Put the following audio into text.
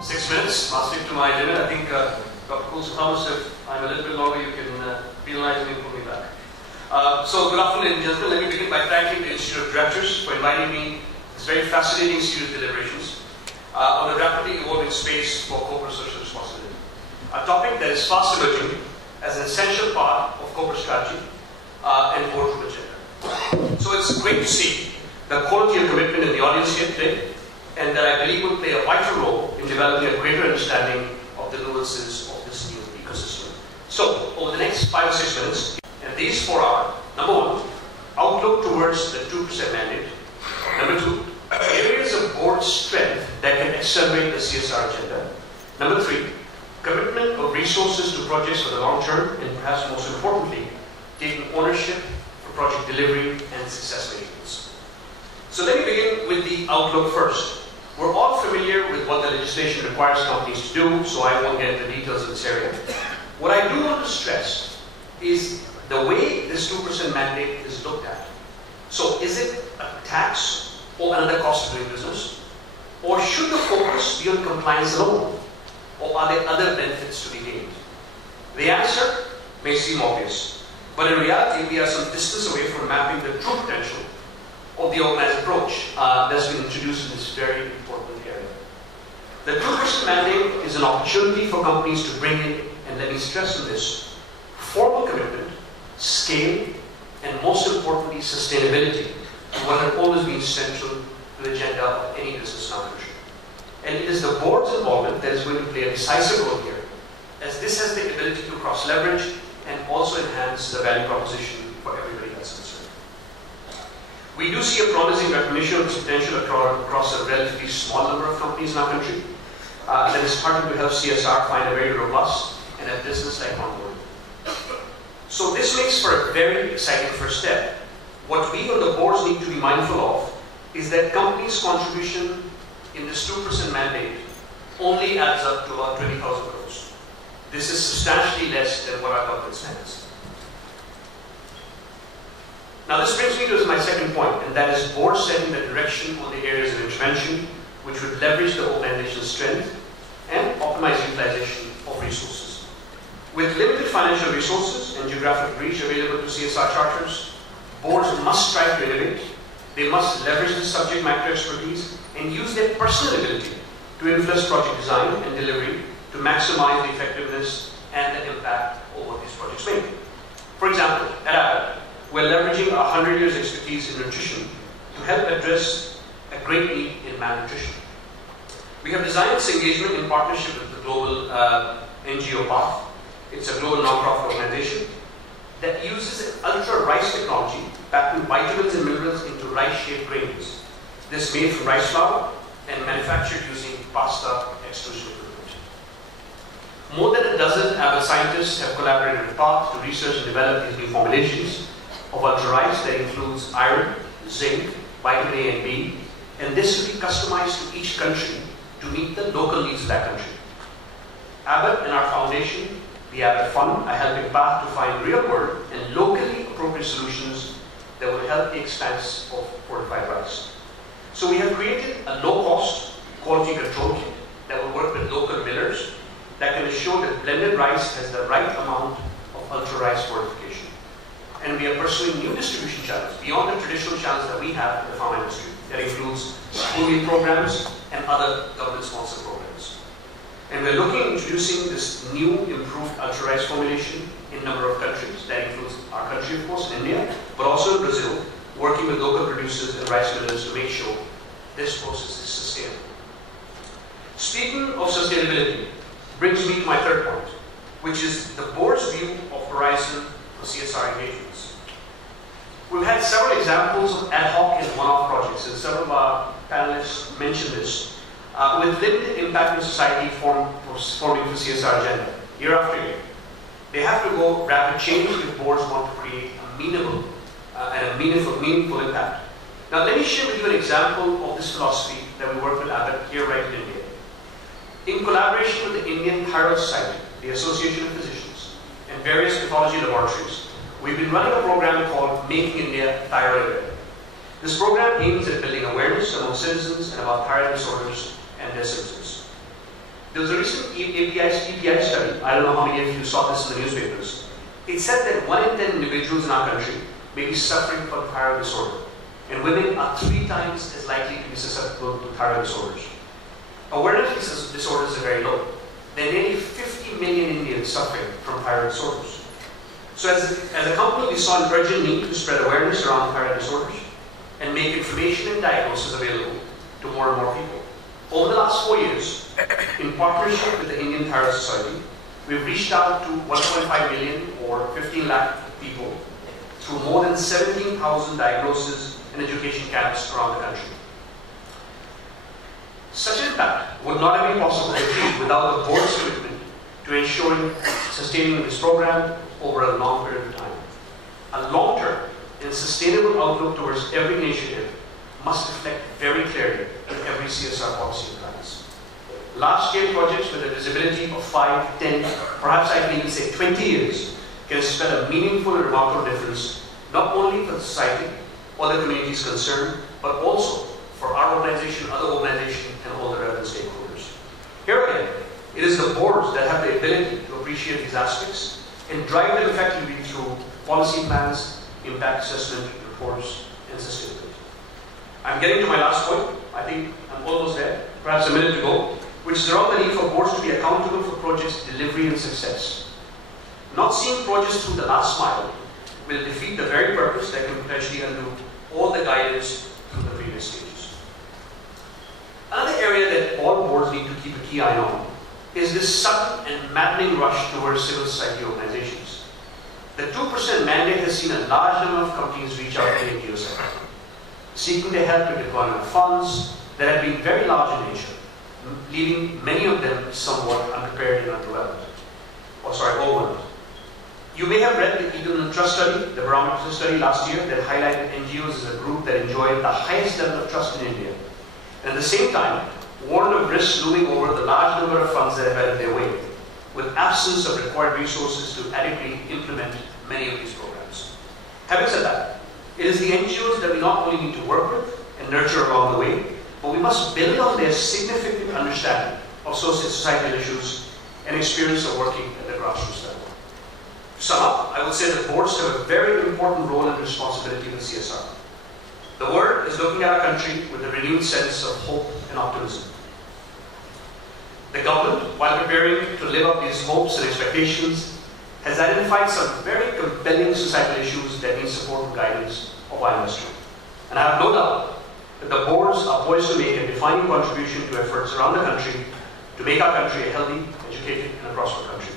6 minutes, I'll stick to my dinner. I think Dr. Coulson Thomas, if I'm a little bit longer, you can penalize me and put me back. So good afternoon, ladies and gentlemen. Let me begin by thanking the Institute of Directors for inviting me to this very fascinating series of deliberations on a rapidly evolving space for corporate social responsibility. A topic that is fast emerging as an essential part of corporate strategy and boardroom agenda. So it's great to see the quality of commitment in the audience here today, and that I believe will play a vital role in developing a greater understanding of the nuances of this new ecosystem. So, over the next 5 or 6 minutes, and these 4 are, number 1, outlook towards the 2% mandate. Number 2, areas of board strength that can accelerate the CSR agenda. Number 3, commitment of resources to projects for the long term, and perhaps most importantly, taking ownership for project delivery and success maintenance. So let me begin with the outlook first. We're all familiar with what the legislation requires companies to do, so I won't get into details of this area. What I do want to stress is the way this 2% mandate is looked at. So is it a tax or another cost of doing business? Or should the focus be on compliance alone? Or are there other benefits to be gained? The answer may seem obvious, but in reality we are some distance away from mapping the true potential of the organized approach that's been introduced in this very important area. The 2% mandate is an opportunity for companies to bring in, and let me stress on this, formal commitment, scale, and most importantly, sustainability to what has always been central to the agenda of any business in our country. And it is the board's involvement that is going to play a decisive role here, as this has the ability to cross-leverage and also enhance the value proposition for everybody that's concerned. We do see a promising recognition of this potential across a relatively small number of companies in our country that is starting to help CSR find a very robust and a business-like onboarding. So this makes for a very exciting first step. What we on the boards need to be mindful of is that companies' contribution in this 2% mandate only adds up to about 20,000 crores. This is substantially less than what our government spends. Now this brings me to my second point, and that is board setting the direction on the areas of intervention which would leverage the organization's strength and optimize utilization of resources. With limited financial resources and geographic reach available to CSR charters, boards must strive to innovate. They must leverage the subject matter expertise and use their personal ability to influence project design and delivery to maximize the effectiveness and the impact of what these projects make. For example, at Abbott, we're leveraging our 100 years expertise in nutrition to help address a great need in malnutrition. We have designed this engagement in partnership with the global NGO Path. It's a global non-profit organization that uses an ultra-rice technology packing vitamins and minerals into rice-shaped grains. This is made from rice flour and manufactured using pasta extrusion equipment. More than a dozen Abbott scientists have collaborated with Path to research and develop these new formulations of ultra-rice that includes iron, zinc, vitamin A and B, and this will be customized to each country to meet the local needs of that country. Abbott and our foundation, the Abbott Fund, are helping Path to find real-world and locally appropriate solutions that will help the expense of fortified rice. So we have created a low-cost quality control kit that will work with local millers that can ensure that blended rice has the right amount of ultra-rice fortification. And we are pursuing new distribution channels beyond the traditional channels that we have in the pharma industry. That includes school meal programs and other government-sponsored programs. And we're looking at introducing this new improved ultra-rice formulation in a number of countries. That includes our country, of course, India, but also in Brazil, working with local producers and rice millers to make sure this process is sustainable. Speaking of sustainability, brings me to my third point, which is the board's view of horizon for CSR engagements. We've had several examples of ad hoc and one-off projects, and several of our panelists mentioned this, with limited impact in society forming for CSR agenda, year after year. They have to go rapid change if boards want to create a meaningful meaningful impact. Now let me share with you an example of this philosophy that we work with Abbott here right in India. In collaboration with the Indian Thyroid Society, the Association of Physicians, and various pathology laboratories, we've been running a program called Making India Thyroid Aware. This program aims at building awareness among citizens and about thyroid disorders and their symptoms. There was a recent EPI study, I don't know how many of you saw this in the newspapers. It said that 1 in 10 individuals in our country may be suffering from thyroid disorder, and women are 3 times as likely to be susceptible to thyroid disorders. Awareness of these disorders is very low. There are nearly 50 million Indians suffering from thyroid disorders. So as a company, we saw an urgent need to spread awareness around thyroid disorders and make information and diagnosis available to more and more people. Over the last 4 years, in partnership with the Indian Thyroid Society, we've reached out to 1.5 million or 15 lakh people through more than 17,000 diagnosis and education camps around the country. Such impact would not have been possible to achieve without the board's commitment to ensuring sustaining this program over a long period of time. A long-term and sustainable outlook towards every initiative must reflect very clearly in every CSR policy and plans. Large-scale projects with a visibility of 5, 10, perhaps I can even say 20 years can spell a meaningful and remarkable difference not only for the society or the communities concerned, but also for our organization, other organizations, and all the relevant stakeholders. Here again, it is the boards that have the ability to appreciate these aspects and drive them effectively through policy plans, impact assessment, reports, and sustainability. I'm getting to my last point. I think I'm almost there, perhaps a minute to go, which is around the need for boards to be accountable for projects' delivery and success. Not seeing projects through the last mile will defeat the very purpose that can potentially undo all the guidance through the previous stages. Another area that all boards need to keep a key eye on is this sudden and maddening rush towards civil society organizations. The 2% mandate has seen a large number of companies reach out to the NGO sector, seeking their help with deployment of funds that have been very large in nature, leaving many of them somewhat unprepared and overwhelmed. You may have read the Eagle Trust study, the barometer study last year that highlighted NGOs as a group that enjoyed the highest level of trust in India, and at the same time warned of risks looming over the large number of funds that have headed their way, with absence of required resources to adequately implement many of these programs. Having said that, it is the NGOs that we not only need to work with and nurture along the way, but we must build on their significant understanding of societal issues and experience of working at the grassroots level. To sum up, I would say that boards have a very important role and responsibility with CSR. The world is looking at our country with a renewed sense of hope and optimism. The government, while preparing to live up these hopes and expectations, has identified some very compelling societal issues that need support and guidance of our industry. And I have no doubt that the boards are poised to make a defining contribution to efforts around the country to make our country a healthy, educated, and a prosperous country.